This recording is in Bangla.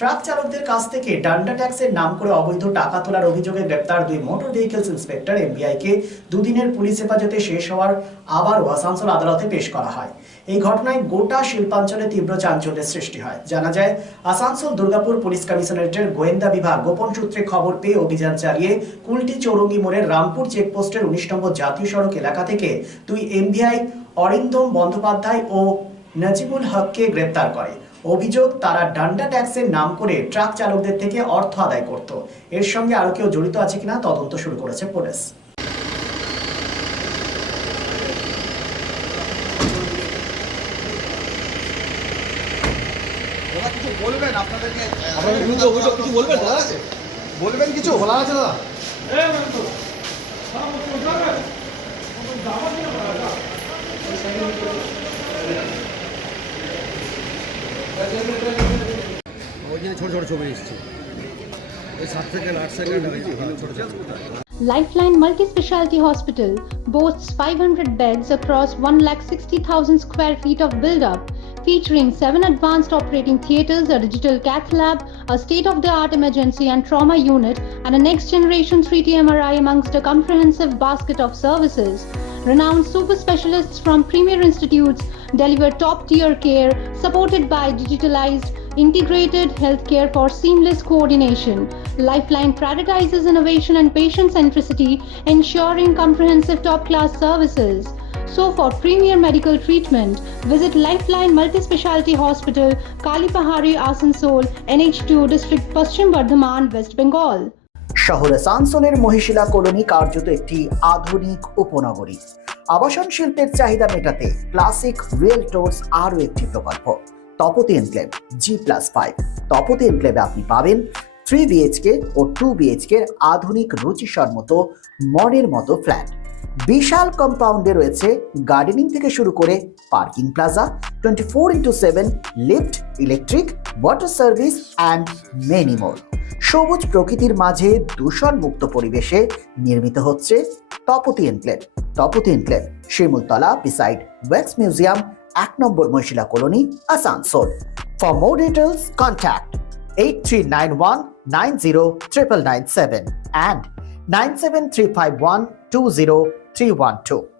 ট্রাক চালকদের কাছ থেকে ডান্ডা ট্যাক্সের নাম করে অবৈধ টাকা তোলার অভিযোগে গ্রেপ্তার দুই মোটর ভেহিকলস ইন্সপেক্টর এমবিআইকে দুদিনের পুলিশ হেফাজতে শেষ হওয়ার আবারও আসানসোল আদালতে পেশ করা হয়। এই ঘটনায় গোটা শিল্পাঞ্চলে তীব্র চাঞ্চল্যের সৃষ্টি হয়। জানা যায়, আসানসোল দুর্গাপুর পুলিশ কমিশনারেটের গোয়েন্দা বিভাগ গোপন সূত্রে খবর পেয়ে অভিযান চালিয়ে কুলটি চৌরঙ্গি মোড়ের রামপুর চেকপোস্টের 19 নম্বর জাতীয় সড়ক এলাকা থেকে দুই এমবিআই অরিন্দম বন্দ্যোপাধ্যায় ও নাজিমুল হককে গ্রেপ্তার করে। অভিযোগ, তারা ডান্ডা ট্যাক্সের নাম করে ট্রাক চালকদের থেকে অর্থ আদায় করত। এর সঙ্গে আরো কেউ জড়িত আছে কিনা তদন্ত শুরু করেছে পুলিশ। কিছু বলবেন আপনাদেরকে? কিছু বলবেন দাদা? বলবেন কিছু বলা আছে দাদা? ছোট ছোট ছবি এসছে, ওই 7 সেকেন্ড 8 সেকেন্ড ছোট ছোট। Lifeline Multi-Specialty Hospital boasts 500 beds across 160,000 square feet of build-up, featuring 7 advanced operating theatres, a digital cath lab, a state-of-the-art emergency and trauma unit, and a next-generation 3D MRI amongst a comprehensive basket of services. Renowned super specialists from premier institutes deliver top-tier care, supported by digitalized, integrated healthcare for seamless coordination. Lifeline prioritizes innovation and patient centricity, ensuring comprehensive top-class services. So for premier medical treatment, visit Lifeline Multi-Specialty Hospital, Kalipahari, Asansol, NH2 District, Paschim Bardhaman, West Bengal. শহর আসানসোলের মহিশিলা কলোনি কার্যত একটি আধুনিক উপনগরী। আবাসন শিল্পের চাহিদা মেটাতে ক্লাসিক রিয়েলটরস আরও একটি প্রকল্প, তপতি এনক্লেভ G+5। তপতি এনক্লেভে আপনি পাবেন 3 BHK ও 2 BHK আধুনিক রুচিসম্মত মনের মতো ফ্ল্যাট। বিশাল কম্পাউন্ডে রয়েছে গার্ডেনিং থেকে শুরু করে parking plaza, 24x7 lift, electric, water service and many more. সবুজ প্রকৃতির মাঝে দূষণমুক্ত পরিবেশে নির্মিত হচ্ছে Tapati enclave. Tapati enclave, Shimultala, beside wax museum, 1 number Mahishila colony, Asansol. For more details contact 8391909997 and 9735120 312.